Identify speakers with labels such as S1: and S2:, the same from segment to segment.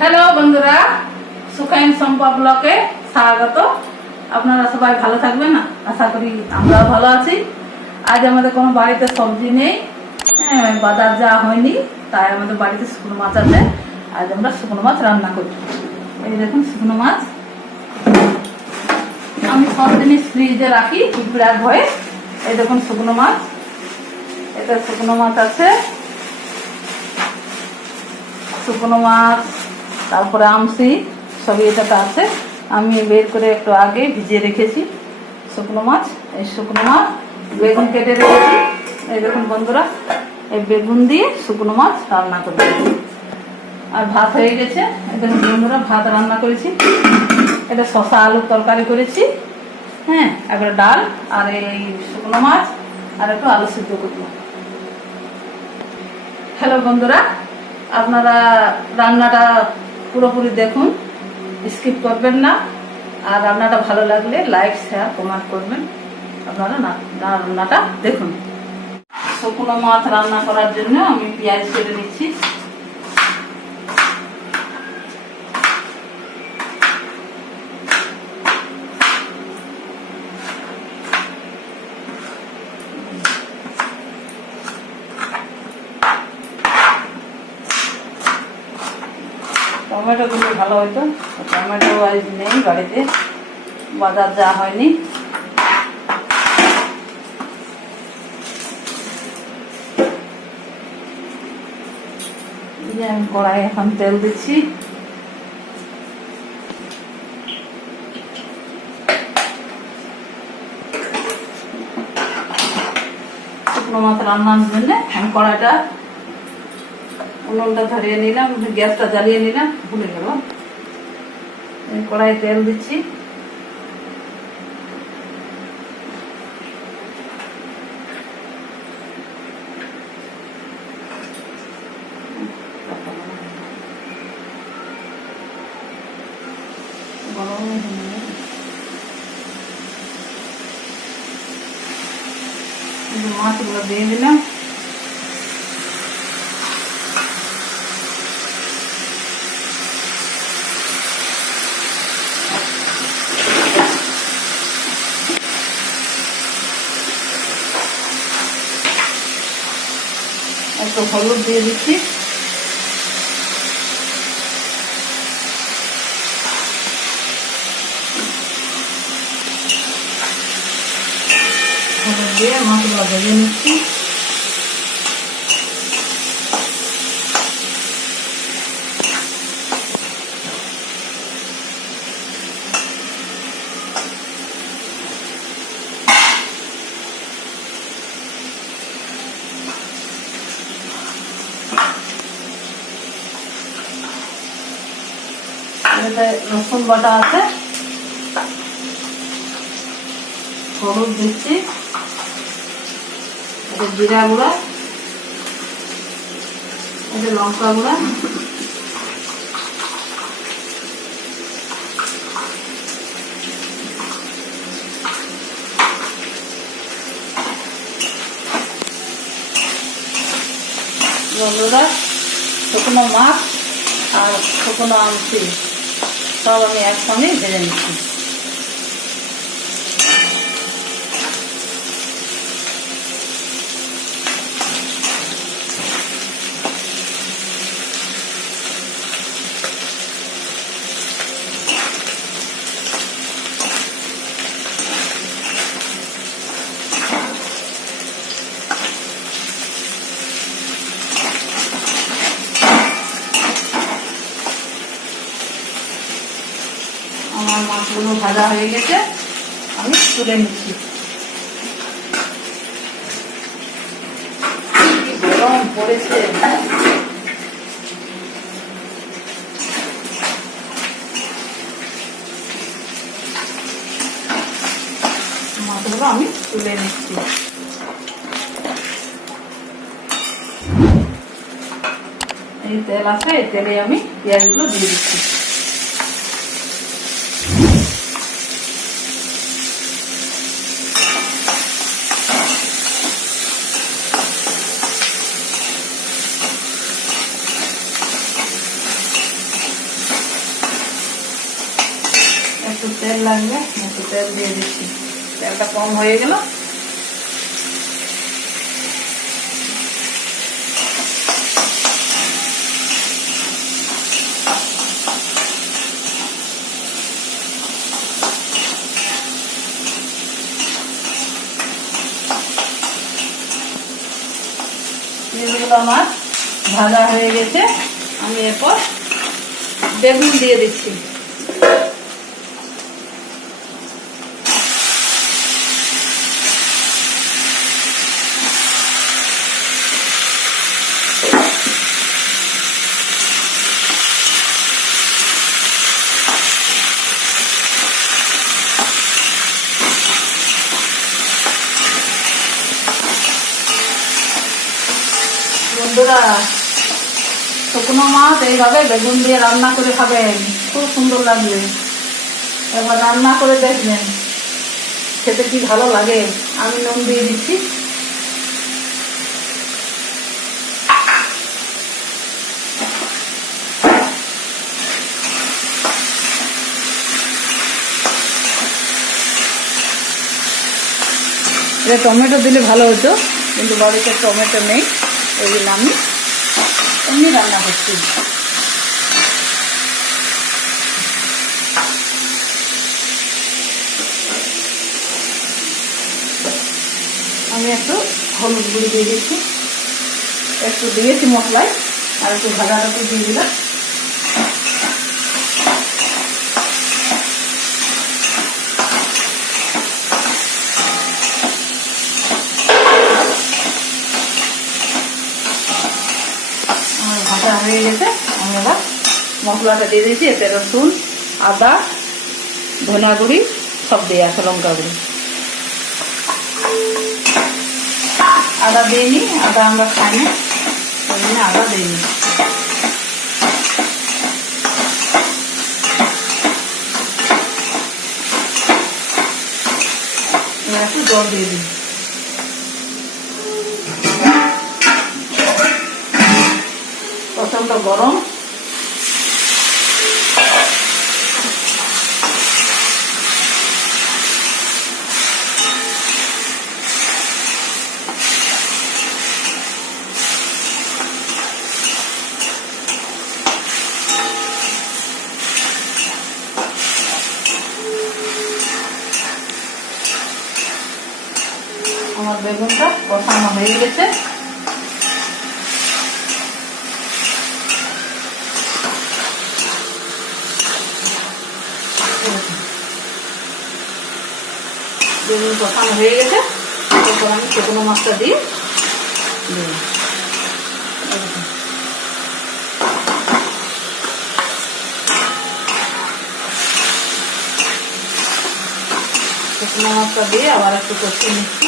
S1: Hello বন্ধুরা সুখাইন সম্পা ব্লকে স্বাগত। আপনারা সবাই ভালো থাকবেন না আশা করি আমরাও ভালো আছি। আজ আমাদের কোনো বাড়িতে সবজি নেই হ্যাঁ, বাজার যাওয়া হয়নি তাই আমাদের বাড়িতে শুকনো মাছ আছে। আজ আমরা শুকনো মাছ রান্না করি এই দেখুন শুকনো মাছ। আমি সব জিনিস ফ্রিজে রাখি পিঁপড়ার ভয়ে। এই দেখুন শুকনো মাছ। এটা শুকনো মাছ আছে। শুকনো মাছ তারপরে আমসি, সবই এটাতে আছে। আমি বের করে একটু আগে ভিজিয়ে রেখেছি শুকনো মাছ, এই শুকনো মাছ, বেগুন কেটে রেখেছি। এই দেখুন বন্ধুরা, এই বেগুন দিয়ে শুকনো মাছ রান্না করব। আর ভাত হয়ে গেছে। এই দেখুন বন্ধুরা, ভাত রান্না করেছি। এটা শশা আলুর তরকারি করেছি। হ্যাঁ একবারে ডাল আর এই শুকনো মাছ আর একটু আলু সিদ্ধ করব। হ্যালো বন্ধুরা, আপনারা রান্নাটা পুরোপুরি দেখুন স্কিপ করবেন না। আর রান্নাটা ভালো লাগলে লাইক শেয়ার কমেন্ট করবেন। আপনারা রান্নাটা দেখুন। শুকনো মাছ রান্না করার জন্য আমি পেঁয়াজ কেটে নিচ্ছি। টমেটো গুলো ভালো হতো। টমেটো আজ নেই বাড়িতে। বাজার যাওয়া হয়নি। আমি কড়াই এখন তেল দিচ্ছি। শুকনো মাছ রান্নার জন্য আমি কড়াইটা উনুনটা ধরিয়ে নিলাম গ্যাসটা জ্বালিয়ে নিলাম ভুলে গেল। কড়াই তেল দিচ্ছি। মাছগুলো দিয়ে দিলাম। একটু হলুদ দিয়ে দিচ্ছি। হলুদ দিয়ে মশলা ভেজে নিচ্ছি এটাতে রসুন বাটা আছে। হলুদ দিচ্ছি। এটা জিরা গুঁড়া। এটা লঙ্কা গুঁড়া। বন্ধুরা শুকনো মাছ আর শুকনো আমসি সব আমি একসঙ্গে ভেজে নিচ্ছি আমার মাছগুলো ভাজা হয়ে গেছে আমি তুলে নিচ্ছি গরম পড়েছে মাছগুলো আমি তুলে নিচ্ছি এই তেল আছে এই তেলে আমি পেঁয়াজগুলো দিয়ে দিচ্ছি একটু তেল লাগবে, একটু তেল দিয়ে দিচ্ছি। তেলটা কম হয়ে গেল। এগুলো আমার ভাজা হয়ে গেছে। আমি এরপর বেগুন দিয়ে দিচ্ছি বন্ধুরা শুকনো মাছ, এইভাবে বেগুন দিয়ে রান্না করে খাবেন। খুব সুন্দর লাগবে। এবার রান্না করে দেখবেন। খেতে কি ভালো লাগে? আমি নুন দিয়ে দিচ্ছি। টমেটো দিলে ভালো হতো, কিন্তু বাড়িতে টমেটো নেই ওই আমি এমনি রান্না করছি। আমি একটু হলুদ গুঁড়ি দিয়ে দিচ্ছি। একটু দিয়েছি মশলায়, আর একটু ভাজা দিয়ে দিলাম আমার ভাজা হয়ে গেছে। আমি মশলাটা দিয়ে দিয়েছি, এতে রসুন, আদা ধনা গুঁড়ি, সব দিয়ে আছে, লঙ্কা গুঁড়ি। আদা দিইনি আদা আমরা খাই না। আদা দিইনি এবার একটু জল দিয়ে দিই। প্রচণ্ড গরম। আমার বেগুনটা বসানো হয়ে গেছে। বেগুন কষানো হয়ে গেছে। তারপর আমি শুকনো মাছটা দিয়ে দিই শুকনো মাছটা দিয়ে আবার একটু কষিয়ে নিচ্ছি।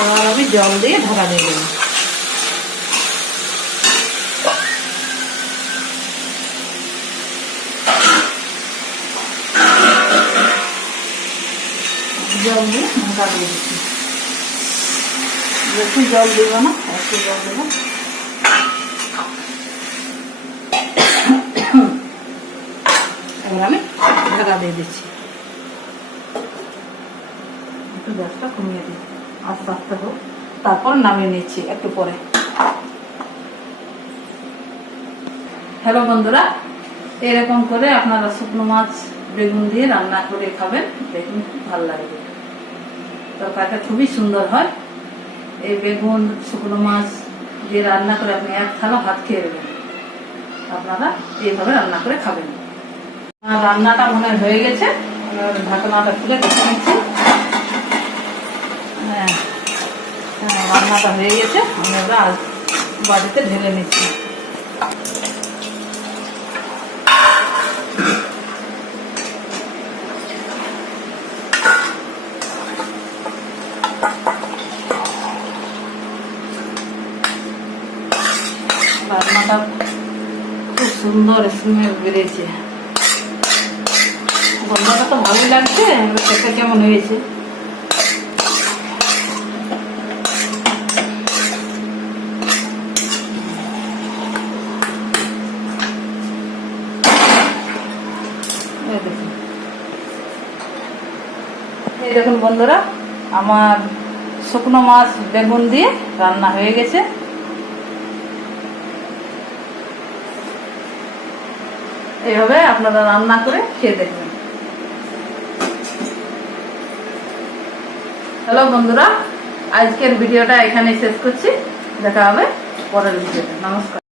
S1: এবার আমি জল দিয়ে ঢাকা দিয়ে দেবো। জল দিয়ে ঢাকা দিয়ে দিচ্ছি। বেশি জল দিব না, একটু জল দেবো। আমি ঢাকা দিয়ে দিচ্ছি। একটু গ্যাসটা কমিয়ে দিই। আস্তে আস্তে হোক। তারপর নামিয়ে নিচ্ছি একটু পরে। হ্যালো বন্ধুরা, এরকম করে আপনারা শুকনো মাছ, বেগুন দিয়ে রান্না করে খাবেন। দেখুন, খুব ভালো লাগবে। তরকারিটা খুবই সুন্দর হয়। এই বেগুন শুকনো মাছ দিয়ে রান্না করে আপনি এক থালা ভাত খেয়ে দেবেন আপনারা এইভাবে রান্না করে খাবেন। রান্নাটা মনে হয় গেছে। ঢাকনাটা খুলে দেখে নিচ্ছি। হ্যাঁ হ্যাঁ, রান্নাটা হয়ে গেছে। আমি আজ বাড়িতে ঢেলে নিচ্ছি। খুব সুন্দর স্মেল বেরিয়েছে। তো ভালোই লাগছে এটা কেমন হয়েছে। দেখুন বন্ধুরা। আমার শুকনো মাছ বেগুন দিয়ে রান্না হয়ে গেছে। এইভাবে আপনারা রান্না করে খেয়ে দেখবেন। হ্যালো বন্ধুরা, আজকের ভিডিওটা এখানেই শেষ করছি। দেখা হবে পরের ভিডিওতে। নমস্কার।